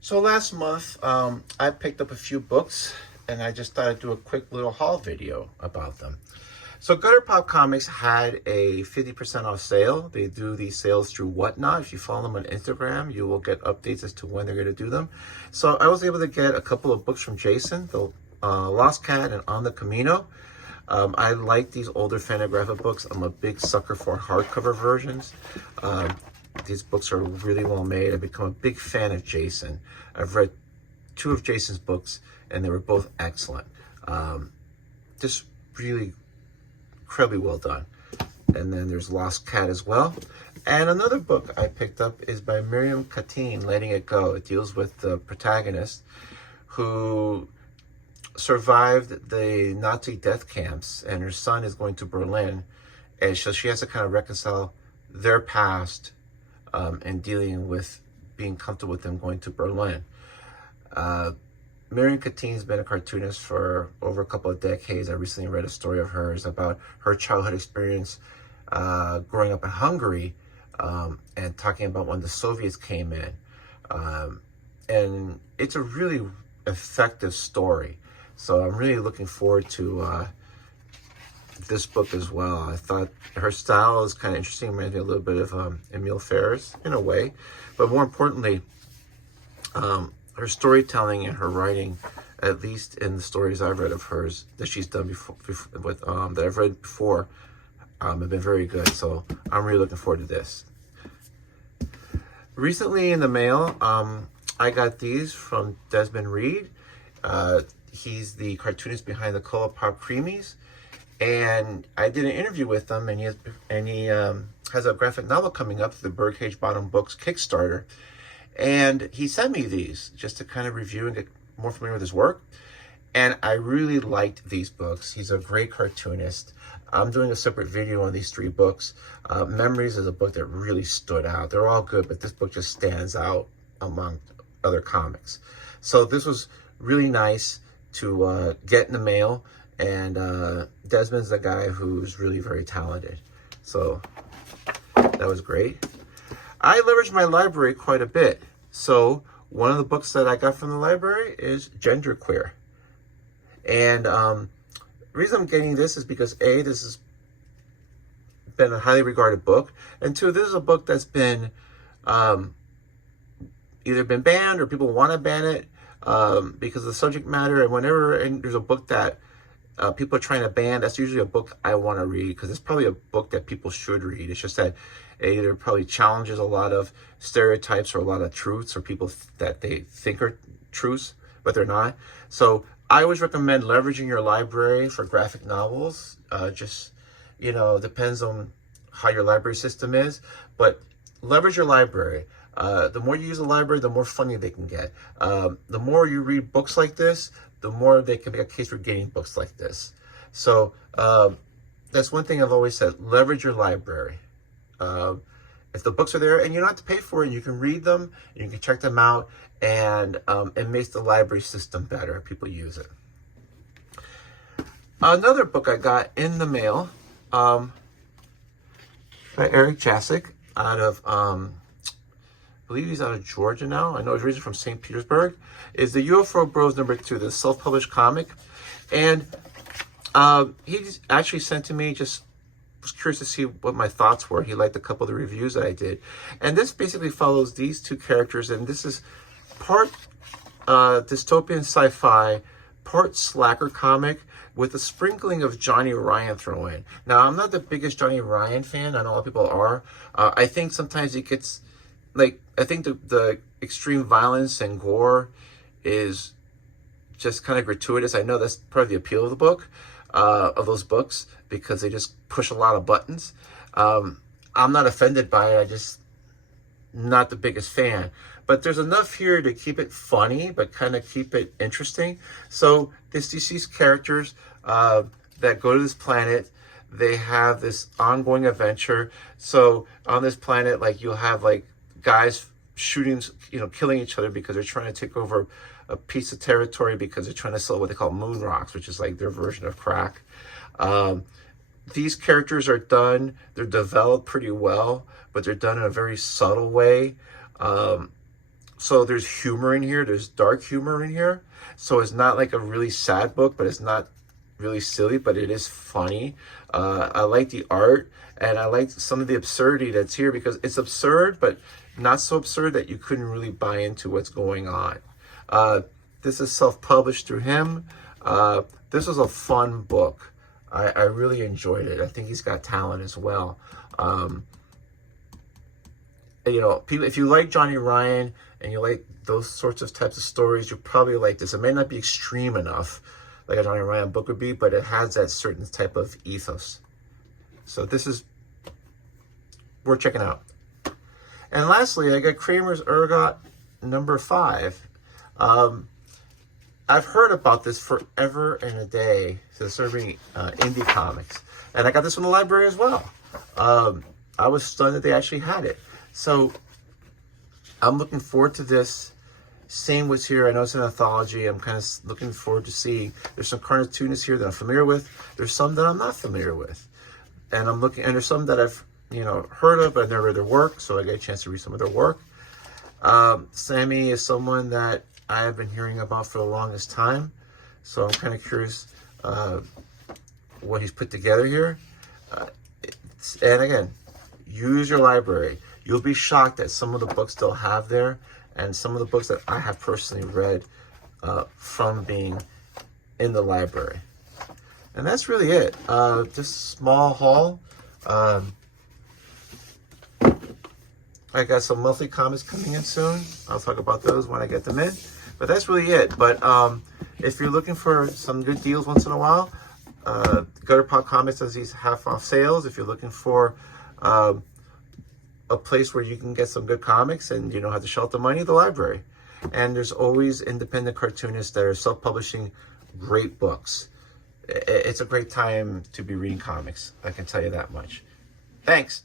So last month, I picked up a few books and I just thought I'd do a quick little haul video about them. So Gutter Pop Comics had a 50% off sale. They do these sales through Whatnot. If you follow them on Instagram, you will get updates as to when they're going to do them. So I was able to get a couple of books from Jason, the Lost Cat and On the Camino. I like these older Fantagraphic books. I'm a big sucker for hardcover versions. These books are really well made. I've become a big fan of Jason. I've read two of Jason's books, and they were both excellent. Just really incredibly well done. And then there's Lost Cat as well. And another book I picked up is by Miriam Katine, Letting It Go. It deals with the protagonist who survived the Nazi death camps, and her son is going to Berlin. And so she has to kind of reconcile their past and dealing with being comfortable with them going to Berlin. Miriam Katine's been a cartoonist for over a couple of decades. I recently read a story of hers about her childhood experience growing up in Hungary and talking about when the Soviets came in. And it's a really effective story. So I'm really looking forward to this book as well. I thought her style is kind of interesting. Reminds me a little bit of Emile Ferris in a way. But more importantly, her storytelling and her writing, at least in the stories I've read of hers that she's done before that I've read before, have been very good. So I'm really looking forward to this. Recently in the mail, I got these from Desmond Reed. He's the cartoonist behind the Color Pop Creamies, and I did an interview with him, and he has a graphic novel coming up through the Birdcage Bottom Books Kickstarter. And he sent me these just to kind of review and get more familiar with his work. And I really liked these books. He's a great cartoonist. I'm doing a separate video on these three books. Memories is a book that really stood out. They're all good, but this book just stands out among other comics. So this was really nice to get in the mail. And Desmond's a guy who's really very talented. So that was great. I leveraged my library quite a bit. So one of the books that I got from the library is Genderqueer. And the reason I'm getting this is because A, this has been a highly regarded book. And two, this is a book that's been either been banned or people want to ban it because of the subject matter. And whenever there's a book that people are trying to ban, that's usually a book I want to read because it's probably a book that people should read. It's just that it either probably challenges a lot of stereotypes or a lot of truths or people that they think are truths, but they're not. So I always recommend leveraging your library for graphic novels. Just, depends on how your library system is, but leverage your library. The more you use the library, the more funny they can get. The more you read books like this, the more they can make a case for getting books like this. So that's one thing I've always said, leverage your library. If the books are there and you don't have to pay for it, you can read them, you can check them out, and it makes the library system better. People use it. Another book I got in the mail by Eric Jasek out of, I believe he's out of Georgia now. I know he's originally from St. Petersburg. Is the UFO Bros #2, the self-published comic. And he actually sent to me, just was curious to see what my thoughts were. He liked a couple of the reviews that I did. And this basically follows these two characters. And this is part dystopian sci-fi, part slacker comic with a sprinkling of Johnny Ryan thrown in. Now, I'm not the biggest Johnny Ryan fan. I know a lot of people are. I think sometimes it gets, I think the extreme violence and gore is just kind of gratuitous. I know that's part of the appeal of the book, of those books, because they just push a lot of buttons. I'm not offended by it. I just not the biggest fan. But there's enough here to keep it funny, but kind of keep it interesting. So these characters that go to this planet, they have this ongoing adventure. So on this planet, you'll have guys shooting, killing each other because they're trying to take over a piece of territory because they're trying to sell what they call moon rocks, which is their version of crack. These characters are done, they're developed pretty well, but they're done in a very subtle way. So there's humor in here. There's dark humor in here. So it's not like a really sad book, but it's not really silly, but it is funny. I like the art, and I like some of the absurdity that's here, because it's absurd, but not so absurd that you couldn't really buy into what's going on. This is self-published through him. This was a fun book. I really enjoyed it. I think he's got talent as well. You know, people, if you like Johnny Ryan and you like those sorts of types of stories, you probably like this. It may not be extreme enough like a Johnny Ryan book would be, but it has that certain type of ethos. So this is worth checking out. And lastly, I got Kramer's Ergot number 5. I've heard about this forever and a day, so serving indie comics. And I got this from the library as well. I was stunned that they actually had it. So I'm looking forward to this. Same was here. I know it's an anthology. I'm kind of looking forward to seeing. There's some cartoonists here that I'm familiar with. There's some that I'm not familiar with. And I'm looking, and there's some that I've, you know, heard of, but I've never read their work, so I get a chance to read some of their work. Sammy is someone that I have been hearing about for the longest time, so I'm kind of curious what he's put together here. And again, use your library. You'll be shocked at some of the books they'll have there, and some of the books that I have personally read from being in the library. And that's really it. Just a small haul. I got some monthly comics coming in soon. I'll talk about those when I get them in. But that's really it. But if you're looking for some good deals once in a while, Gutter Pop Comics does these half-off sales. If you're looking for a place where you can get some good comics and you don't have to shell out the money, the library. And there's always independent cartoonists that are self-publishing great books. It's a great time to be reading comics. I can tell you that much. Thanks.